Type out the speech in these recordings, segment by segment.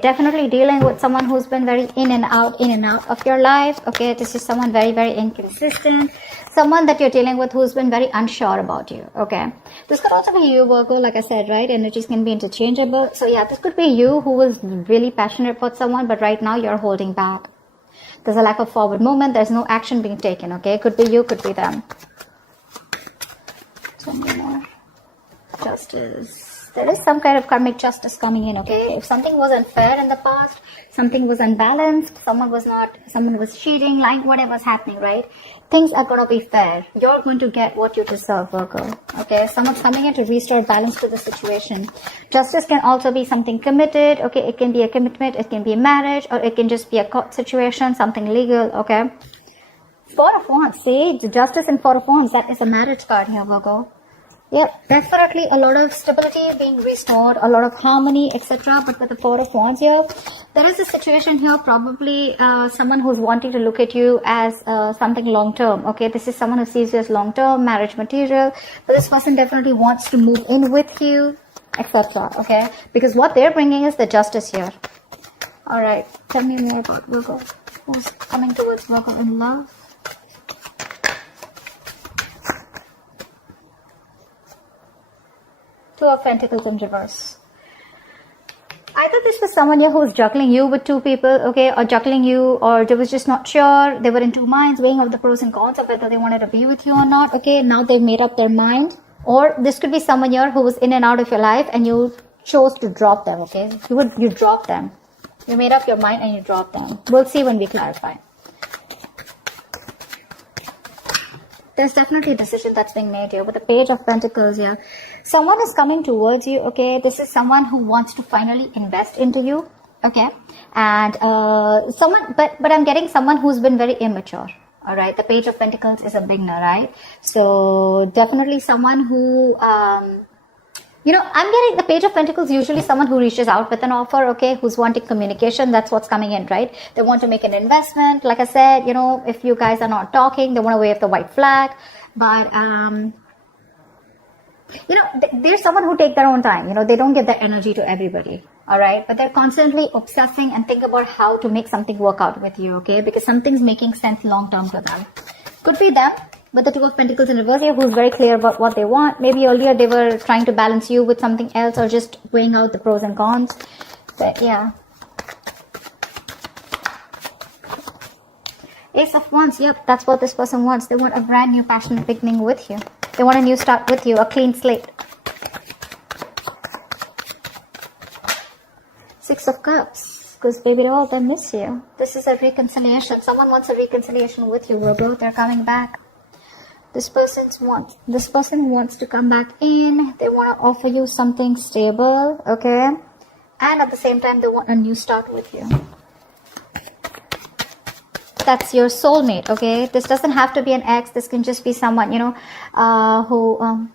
definitely dealing with someone who's been very in and out of your life. Okay, this is someone very, very inconsistent, someone that you're dealing with who's been very unsure about you. Okay, this could also be you, Virgo, like I said, right? Energies can be interchangeable. So yeah, this could be you who was really passionate about someone, but right now you're holding back. There's a lack of forward movement. There's no action being taken. Okay, could be you, could be them. Tell me more. Justice. There is some kind of karmic justice coming in, okay? If something was unfair in the past, something was unbalanced, someone was cheating, lying, whatever's happening, right? Things are going to be fair. You're going to get what you deserve, Virgo, okay? Someone's coming in to restore balance to the situation. Justice can also be something committed, okay? It can be a commitment, it can be a marriage, or it can just be a court situation, something legal, okay? Four of Wands, see? The Justice and Four of Wands, that is a marriage card here, Virgo. Yep, definitely a lot of stability being restored, a lot of harmony, etc. But with the Four of Wands here, there is a situation here, probably someone who's wanting to look at you as something long-term. Okay, this is someone who sees you as long-term, marriage material. But this person definitely wants to move in with you, etc. Okay, because what they're bringing is the justice here. All right, tell me more about Virgo. Who's coming towards Virgo in love? Two of Pentacles in reverse. Either this was someone here who's juggling you with two people, okay, or juggling you, or they was just not sure. They were in two minds, weighing up the pros and cons of whether they wanted to be with you or not, okay. Now they've made up their mind. Or this could be someone here who was in and out of your life and you chose to drop them, okay. You dropped them. You made up your mind and you dropped them. We'll see when we clarify. There's definitely a decision that's being made here with the Page of Pentacles here. Someone is coming towards you, okay? This is someone who wants to finally invest into you, okay? And but I'm getting someone who's been very immature, all right? The Page of Pentacles is a beginner, right? So definitely someone who, you know, I'm getting the Page of Pentacles, usually someone who reaches out with an offer, okay, who's wanting communication. That's what's coming in, right? They want to make an investment. Like I said, you know, if you guys are not talking, they want to wave the white flag. But, you know, there's someone who take their own time. You know, they don't give their energy to everybody, all right? But they're constantly obsessing and think about how to make something work out with you, okay? Because something's making sense long-term to them. Could be them. But the Two of Pentacles in reverse here, who's very clear about what they want. Maybe earlier they were trying to balance you with something else or just weighing out the pros and cons. But yeah. Ace of Wands, yep, that's what this person wants. They want a brand new passionate beginning with you. They want a new start with you, a clean slate. Six of Cups, because baby doll, they miss you. This is a reconciliation. Someone wants a reconciliation with you, Virgo. They're coming back. This person wants to come back in. They want to offer you something stable, okay? And at the same time, they want a new start with you. That's your soulmate, okay? This doesn't have to be an ex. This can just be someone, you know, who, I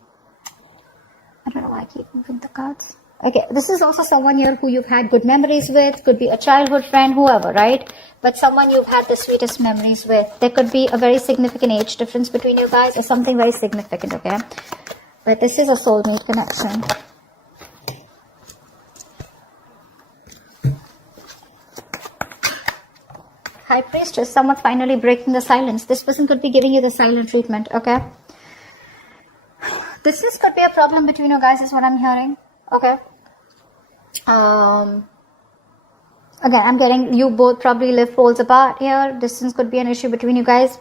don't know why I keep moving the cards. Okay, this is also someone here who you've had good memories with. Could be a childhood friend, whoever, right? But someone you've had the sweetest memories with. There could be a very significant age difference between you guys or something very significant, okay? But this is a soulmate connection. High Priestess, someone finally breaking the silence. This person could be giving you the silent treatment, okay? This could be a problem between you guys is what I'm hearing, okay? Again, I'm getting you both probably live poles apart here. Distance could be an issue between you guys.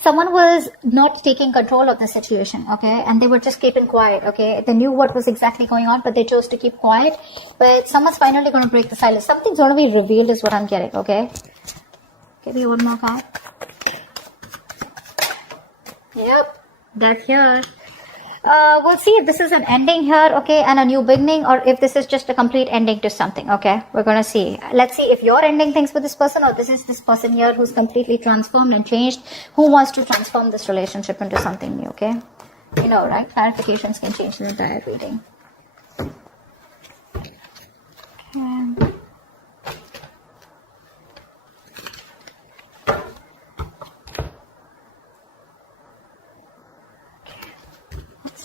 Someone was not taking control of the situation, okay? And they were just keeping quiet, okay? They knew what was exactly going on, but they chose to keep quiet. But someone's finally going to break the silence. Something's going to be revealed is what I'm getting, okay? Give me one more card. Yep, that here. We'll see if this is an ending here, okay, and a new beginning, or if this is just a complete ending to something, okay? We're gonna see. Let's see if you're ending things with this person, or this is this person here who's completely transformed and changed, who wants to transform this relationship into something new, okay? You know, right? Clarifications can change the entire reading. Okay.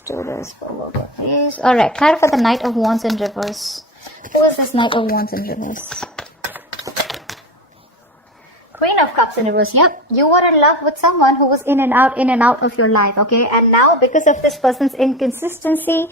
Do this for a little bit, please. All right, clarify the Knight of Wands in reverse. Who is this Knight of Wands in reverse? Queen of Cups in reverse. Yep, you were in love with someone who was in and out of your life, okay? And now, because of this person's inconsistency,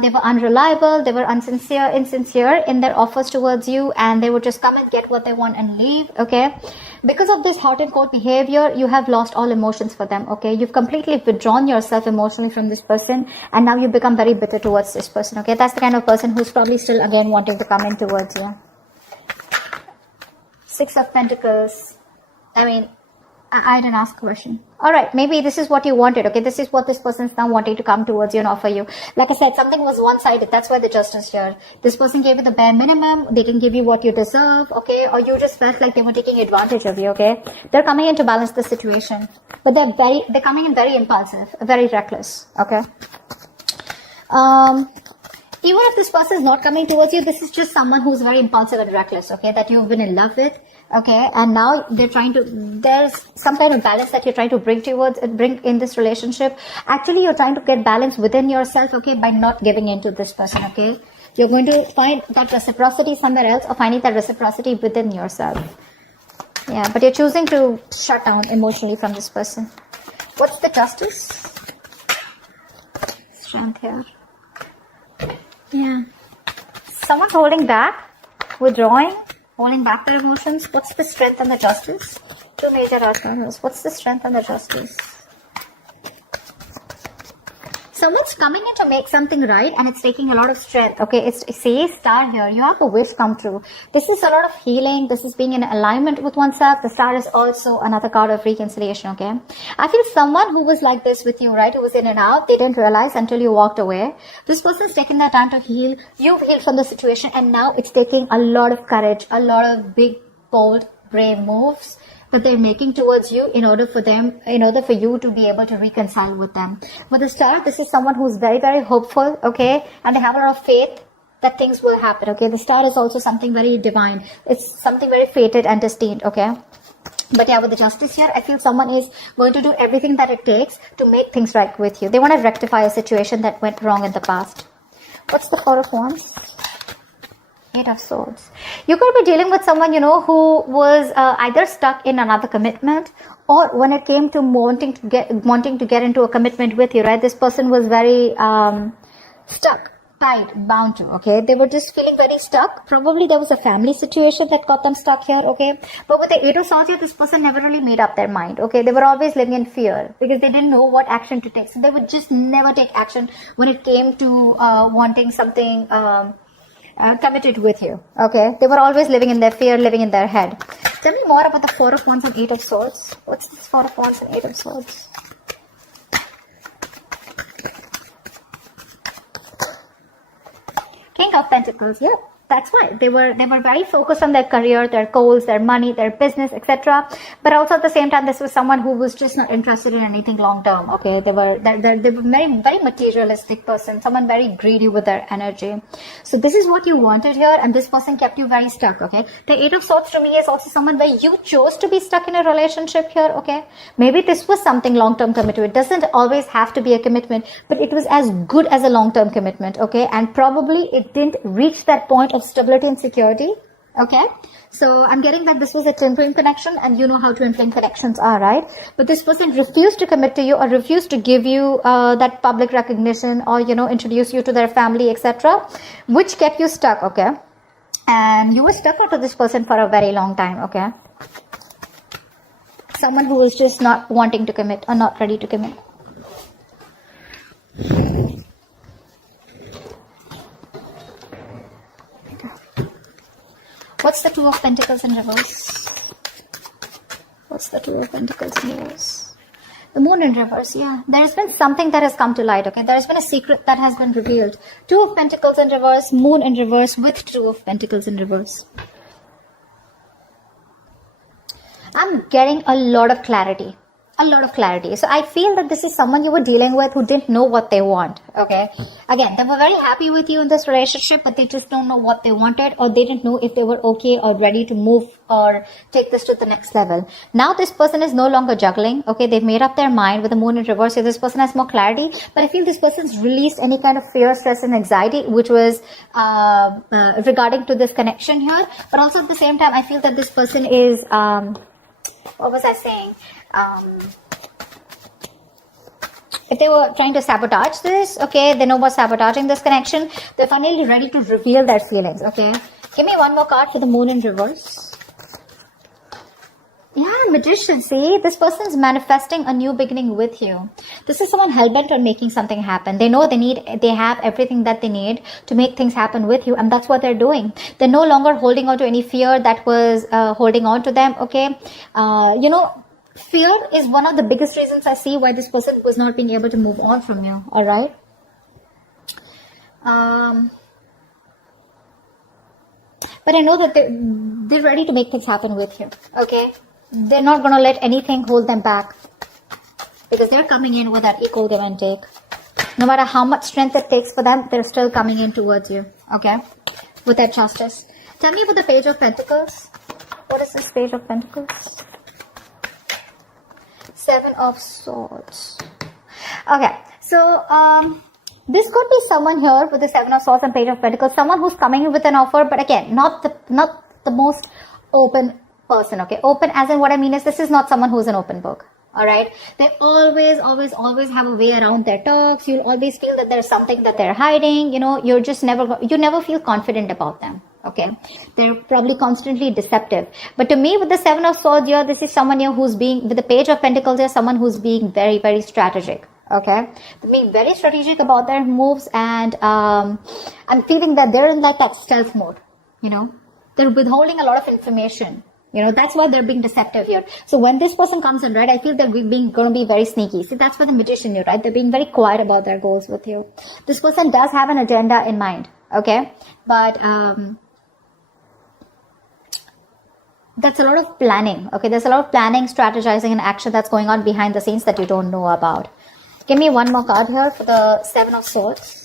they were unreliable, they were insincere in their offers towards you, and they would just come and get what they want and leave, okay? Because of this hot and cold behavior, you have lost all emotions for them, okay? You've completely withdrawn yourself emotionally from this person, and now you become very bitter towards this person, okay? That's the kind of person who's probably still, again, wanting to come in towards you. Six of Pentacles. I mean, I didn't ask a question. Alright, maybe this is what you wanted, okay? This is what this person's now wanting to come towards you and offer you. Like I said, something was one-sided. That's why the Justice here. This person gave you the bare minimum. They didn't give you what you deserve, okay? Or you just felt like they were taking advantage of you, okay? They're coming in to balance the situation. But they're coming in very impulsive, very reckless, okay? Even if this person is not coming towards you, this is just someone who's very impulsive and reckless, okay, that you've been in love with, okay, and now there's some kind of balance that you're trying to bring in this relationship. Actually, you're trying to get balance within yourself, okay, by not giving in to this person, okay. You're going to find that reciprocity somewhere else, or finding that reciprocity within yourself. Yeah, but you're choosing to shut down emotionally from this person. What's the Justice? Strength here. Yeah. Someone's holding back, withdrawing, holding back their emotions. What's the Strength and the Justice? Two major arcanas. What's the Strength and the Justice? Someone's coming in to make something right, and it's taking a lot of strength. Okay, see, Star here. You have a wish come true. This is a lot of healing. This is being in alignment with oneself. The Star is also another card of reconciliation. Okay, I feel someone who was like this with you, right? Who was in and out. They didn't realize until you walked away. This person's taking their time to heal. You've healed from the situation, and now it's taking a lot of courage, a lot of big, bold, brave moves that they're making towards you in order for you to be able to reconcile with them. With the Star, this is someone who's very, very hopeful, okay, and they have a lot of faith that things will happen, okay. The Star is also something very divine. It's something very fated and destined, okay. But yeah, with the Justice here, I feel someone is going to do everything that it takes to make things right with you. They want to rectify a situation that went wrong in the past. What's the Four of Wands? Eight of Swords. You could be dealing with someone, who was either stuck in another commitment, or when it came to wanting to get into a commitment with you, right? This person was very stuck, tied, bound to, okay? They were just feeling very stuck. Probably there was a family situation that got them stuck here, okay? But with the Eight of Swords here, this person never really made up their mind, okay? They were always living in fear because they didn't know what action to take. So they would just never take action when it came to wanting something committed with you, okay? They were always living in their fear, living in their head. Tell me more about the Four of Wands and Eight of Swords. What's this Four of Wands and Eight of Swords? King of Pentacles. Yep, that's why they were very focused on their career, their goals, their money, their business, etc. But also at the same time, this was someone who was just not interested in anything long term. Okay, they were very, very materialistic person, someone very greedy with their energy. So this is what you wanted here, and this person kept you very stuck. Okay, the Eight of Swords to me is also someone where you chose to be stuck in a relationship here. Okay, maybe this was something long term committed. It doesn't always have to be a commitment, but it was as good as a long term commitment. Okay, and probably it didn't reach that point of stability and security. Okay, so I'm getting that this was a twin flame connection, and you know how twin flame connections are, right? But this person refused to commit to you, or refused to give you that public recognition, or introduce you to their family, etc., which kept you stuck. Okay, and you were stuck to this person for a very long time. Okay, someone who was just not wanting to commit or not ready to commit. What's the Two of Pentacles in reverse? What's the Two of Pentacles in reverse? The Moon in reverse, yeah. There's been something that has come to light, okay? There's been a secret that has been revealed. Two of Pentacles in reverse, Moon in reverse with Two of Pentacles in reverse. I'm getting a lot of clarity. a lot of clarity. So I feel that this is someone you were dealing with who didn't know what they want. Okay. Again, they were very happy with you in this relationship, but they just don't know what they wanted, or they didn't know if they were okay or ready to move or take this to the next level. Now this person is no longer juggling. Okay. They've made up their mind with the moon in reverse. So this person has more clarity, but I feel this person's released any kind of fear, stress and anxiety, which was regarding to this connection here. But also at the same time, I feel that this person is, what was I saying? If they were trying to sabotage this, okay, they know about sabotaging this connection. They're finally ready to reveal their feelings, okay? Give me one more card for the moon in reverse. Yeah, Magician. See, this person's manifesting a new beginning with you. This is someone hell-bent on making something happen. They know they have everything that they need to make things happen with you, and that's what they're doing. They're no longer holding on to any fear that was holding on to them, okay? Fear is one of the biggest reasons I see why this person was not being able to move on from you, alright? But I know that they're ready to make things happen with you, okay? They're not going to let anything hold them back, because they're coming in with that equal give and take. No matter how much strength it takes for them, they're still coming in towards you, okay? With that justice. Tell me about the Page of Pentacles. What is this Page of Pentacles? Seven of Swords. Okay, so this could be someone here with the Seven of Swords and Page of Pentacles. Someone who's coming in with an offer, but again, not the most open person. Okay, open as in what I mean is this is not someone who's an open book. All right, they always have a way around their talks. You'll always feel that there's something that they're hiding. You know, you never feel confident about them. Okay, they're probably constantly deceptive. But to me, with the Seven of Swords here, this is someone here who's being, with the Page of Pentacles here, someone who's being very, very strategic. Okay, they're being very strategic about their moves, and I'm feeling that they're in like that stealth mode. You know, they're withholding a lot of information. You know, that's why they're being deceptive here. So when this person comes in, right, I feel they're going to be very sneaky. See, that's for the Magician here, right? They're being very quiet about their goals with you. This person does have an agenda in mind, okay? But that's a lot of planning, okay? There's a lot of planning, strategizing, and action that's going on behind the scenes that you don't know about. Give me one more card here for the Seven of Swords.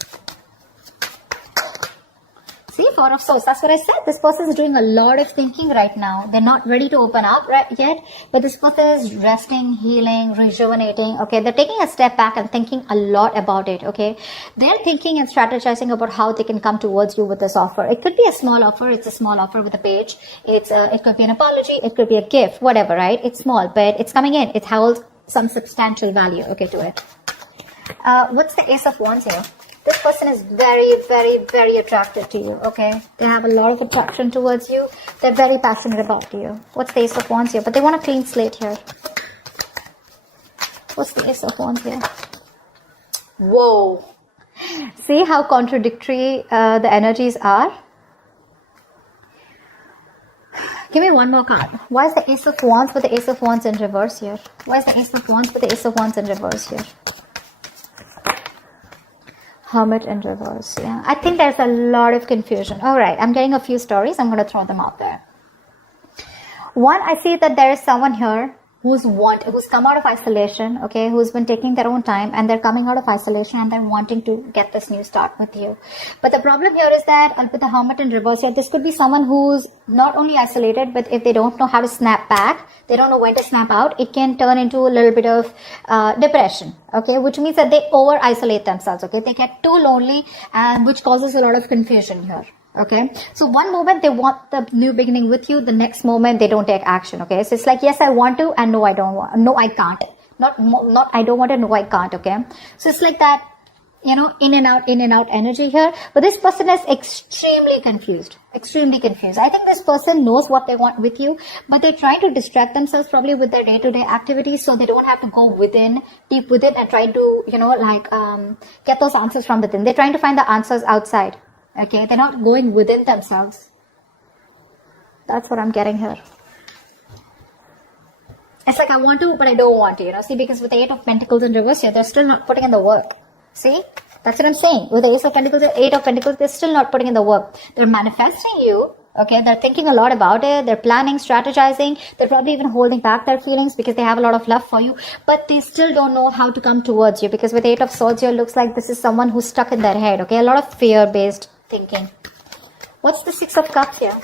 See, Four of Swords. That's what I said. This person is doing a lot of thinking right now. They're not ready to open up yet, but this person is resting, healing, rejuvenating. Okay, they're taking a step back and thinking a lot about it. Okay, they're thinking and strategizing about how they can come towards you with this offer. It could be a small offer. It's a small offer with a page. It could be an apology. It could be a gift, whatever. Right? It's small, but it's coming in. It holds some substantial value. Okay, to it. What's the Ace of Wands here? This person is very, very, very attracted to you, okay? They have a lot of attraction towards you. They're very passionate about you. What's the Ace of Wands here? But they want a clean slate here. What's the Ace of Wands here? Whoa. See how contradictory the energies are? Give me one more card. Why is the Ace of Wands with the Ace of Wands in reverse here? Why is the Ace of Wands with the Ace of Wands in reverse here? Hermit in reverse. Yeah, I think there's a lot of confusion. All right, I'm getting a few stories. I'm going to throw them out there. One, I see that there is someone here who's come out of isolation, okay, who's been taking their own time, and they're coming out of isolation and they're wanting to get this new start with you. But the problem here is that with the Hermit in reverse here, this could be someone who's not only isolated, but if they don't know how to snap back, they don't know when to snap out, it can turn into a little bit of depression, okay, which means that they over isolate themselves, okay, they get too lonely, and which causes a lot of confusion here. Okay, so one moment they want the new beginning with you, the next moment they don't take action. Okay, so it's like, yes, I want to, and no, I don't want, no, I can't, not I don't want to, no, I can't. Okay, so it's like that, you know, in and out energy here. But this person is extremely confused. I think this person knows what they want with you, but they're trying to distract themselves probably with their day-to-day activities, so they don't have to go deep within and try to, you know, like get those answers from within. They're trying to find the answers outside. Okay, they're not going within themselves. That's what I'm getting here. It's like I want to, but I don't want to, you know. See, because with the Eight of Pentacles in reverse here, they're still not putting in the work. See, that's what I'm saying. With the Ace of Pentacles, Eight of Pentacles, they're still not putting in the work. They're manifesting you, Okay, they're thinking a lot about it. They're planning, strategizing. They're probably even holding back their feelings because they have a lot of love for you. But they still don't know how to come towards you, because with 8 of Swords here, looks like this is someone who's stuck in their head. Okay, a lot of fear-based thinking. What's the 6 of Cups here?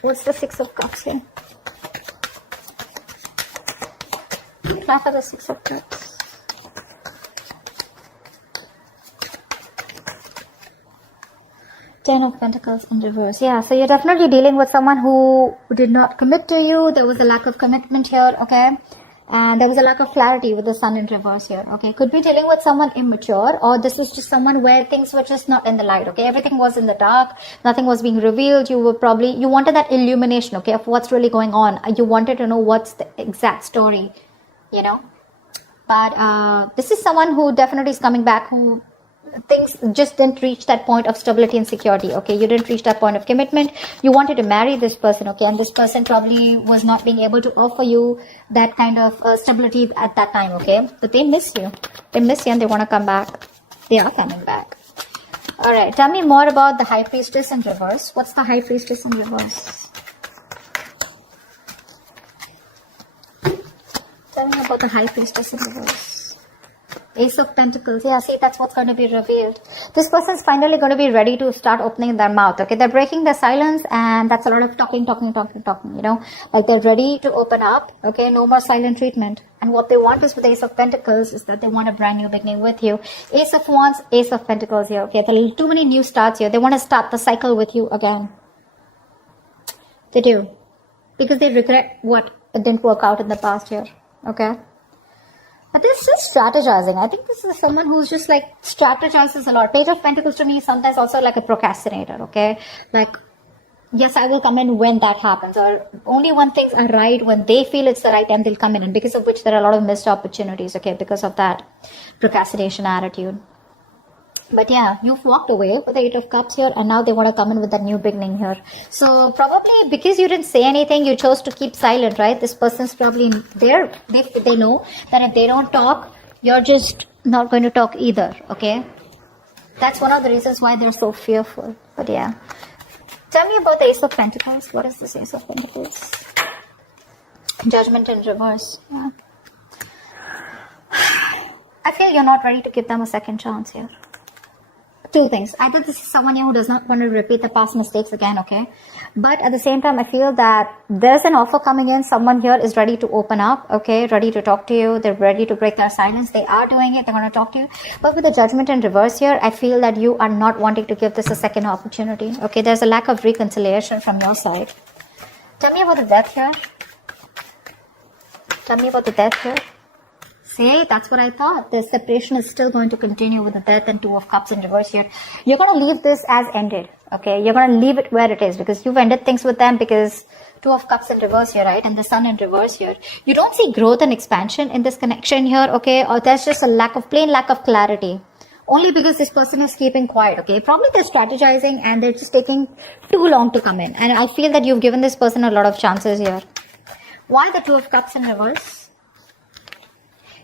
What's the 6 of Cups here? Try for the 6 of Cups. Ten of Pentacles in reverse. Yeah, so you're definitely dealing with someone who did not commit to you. There was a lack of commitment here, okay? And there was a lack of clarity with the Sun in reverse here, okay? Could be dealing with someone immature, or this is just someone where things were just not in the light, okay? Everything was in the dark. Nothing was being revealed. You wanted that illumination, okay, of what's really going on. You wanted to know what's the exact story, you know? But this is someone who definitely is coming back, who things just didn't reach that point of stability and security, okay? You didn't reach that point of commitment. You wanted to marry this person, okay? And this person probably was not being able to offer you that kind of stability at that time, okay? But they miss you. They miss you and they want to come back. They are coming back. Alright, tell me more about the High Priestess in reverse. What's the High Priestess in reverse? Tell me about the High Priestess in reverse. Ace of Pentacles. Yeah, see, that's what's going to be revealed. This person's finally going to be ready to start opening their mouth, okay? They're breaking their silence, and that's a lot of talking, you know? Like, they're ready to open up, okay? No more silent treatment. And what they want is with Ace of Pentacles is that they want a brand new beginning with you. Ace of Wands, Ace of Pentacles here, okay? There are too many new starts here. They want to start the cycle with you again. They do. Because they regret what didn't work out in the past here, okay? But they're still strategizing. I think this is someone who's just like strategizes a lot. Page of Pentacles to me is sometimes also like a procrastinator, okay? Like, yes, I will come in when that happens. Or only when things are right, when they feel it's the right time, they'll come in. And because of which there are a lot of missed opportunities, okay? Because of that procrastination attitude. But yeah, you've walked away with the 8 of Cups here, and now they want to come in with that new beginning here. So probably because you didn't say anything, you chose to keep silent, right? This person's probably there. They know that if they don't talk, you're just not going to talk either, okay? That's one of the reasons why they're so fearful. But yeah. Tell me about the Ace of Pentacles. What is this Ace of Pentacles? Judgment in reverse. Yeah. I feel you're not ready to give them a second chance here. Two things. Either this is someone who does not want to repeat the past mistakes again, okay? But at the same time, I feel that there's an offer coming in. Someone here is ready to open up, okay? Ready to talk to you. They're ready to break their silence. They are doing it. They're going to talk to you. But with the Judgment in reverse here, I feel that you are not wanting to give this a second opportunity, okay? There's a lack of reconciliation from your side. Tell me about the Death here. Tell me about the Death here. See, that's what I thought. The separation is still going to continue with the Death and 2 of Cups in reverse here. You're going to leave this as ended, okay? You're going to leave it where it is because you've ended things with them, because 2 of Cups in reverse here, right? And the Sun in reverse here. You don't see growth and expansion in this connection here, okay? Or there's just a plain lack of clarity. Only because this person is keeping quiet, okay? Probably they're strategizing and they're just taking too long to come in. And I feel that you've given this person a lot of chances here. Why the 2 of Cups in reverse?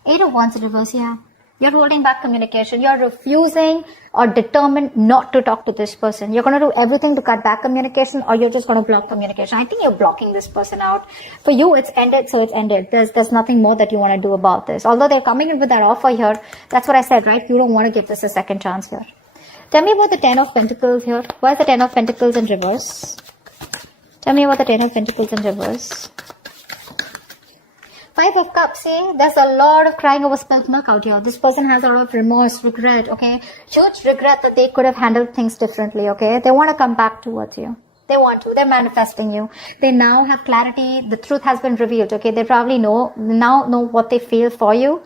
8 of Wands in reverse, yeah. You're holding back communication. You're refusing or determined not to talk to this person. You're going to do everything to cut back communication, or you're just going to block communication. I think you're blocking this person out. For you, it's ended, so it's ended. There's nothing more that you want to do about this. Although they're coming in with that offer here, that's what I said, right? You don't want to give this a second chance here. Tell me about the 10 of Pentacles here. Why is the 10 of Pentacles in reverse? Tell me about the 10 of Pentacles in reverse. 5 of Cups, see, there's a lot of crying over spilled milk out here. This person has a lot of remorse, regret, okay? Huge regret that they could have handled things differently, okay? They want to come back towards you. They want to. They're manifesting you. They now have clarity. The truth has been revealed, okay? They probably know what they feel for you.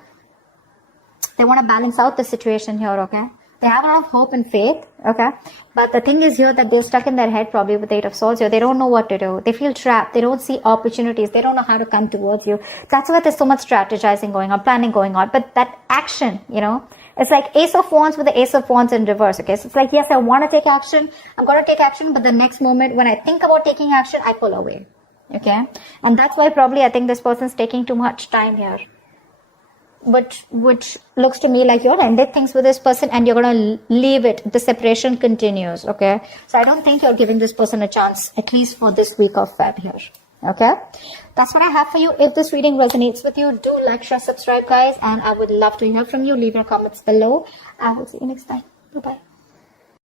They want to balance out the situation here, okay? They have a lot of hope and faith, okay? But the thing is here that they're stuck in their head probably with 8 of Swords here. They don't know what to do. They feel trapped. They don't see opportunities. They don't know how to come towards you. That's why there's so much strategizing going on, planning going on. But that action, you know, it's like Ace of Wands with the Ace of Wands in reverse, okay? So it's like, yes, I want to take action. I'm going to take action. But the next moment when I think about taking action, I pull away, okay? And that's why probably I think this person's taking too much time here. which looks to me like you're ended things with this person and you're gonna leave it. The separation continues. Okay, so I don't think you're giving this person a chance, at least for this week of Feb here. Okay, that's what I have for you. If this reading resonates with you, do like, share, subscribe, guys, and I would love to hear from you. Leave your comments below. I will see you next time. Bye bye.